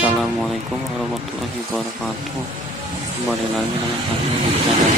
Assalamualaikum warahmatullahi wabarakatuh. Kembali lagi dengan kami di channel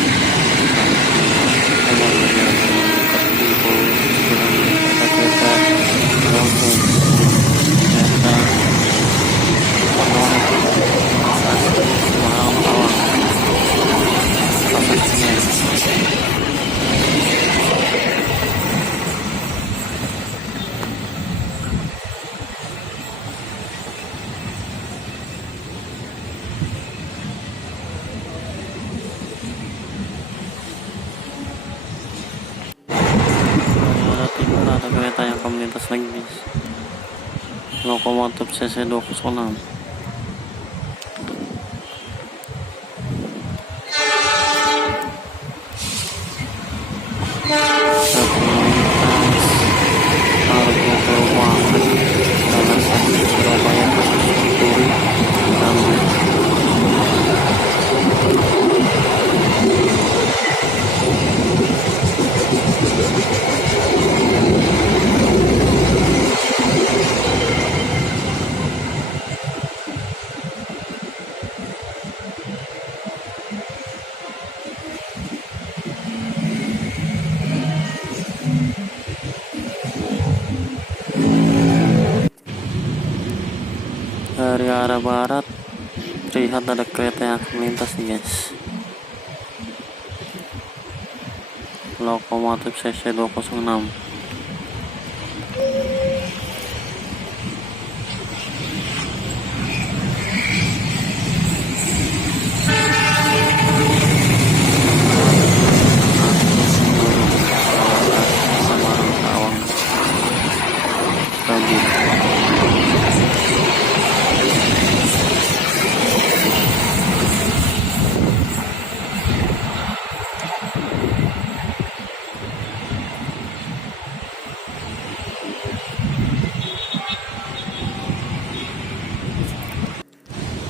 ada kereta yang akan melintas lagi guys, lokomotif CC 206. Argo Perumahan Danasan Surabaya Turi Gambir. Dari arah barat terlihat ada kereta yang akan melintas nih guys, lokomotif CC 206. Semarang Tawang Gambir.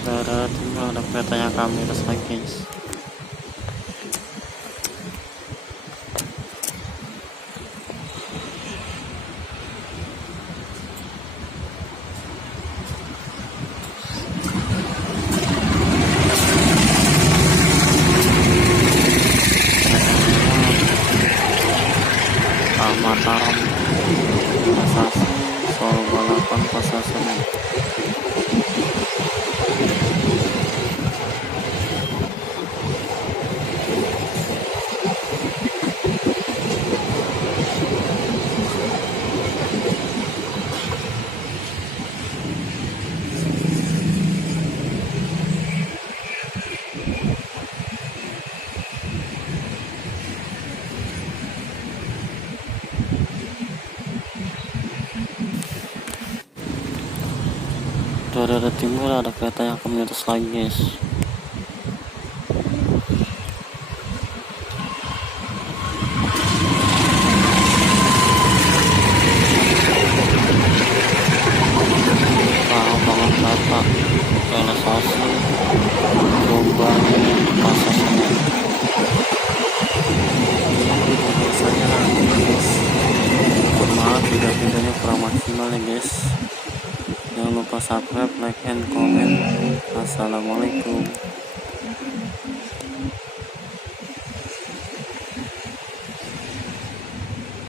Dari timur ada kereta yang akan melintas lagi guys. Mataram Pasasi Solo Balapan Pasar Senen. Dari arah timur ada kereta yang akan melintas lagi guys. Bangun Kata realisasi Jombang Pasar Senen. Maaf jika videonya kurang maksimal ya guys. Jangan lupa subscribe, like, and comment. Assalamualaikum.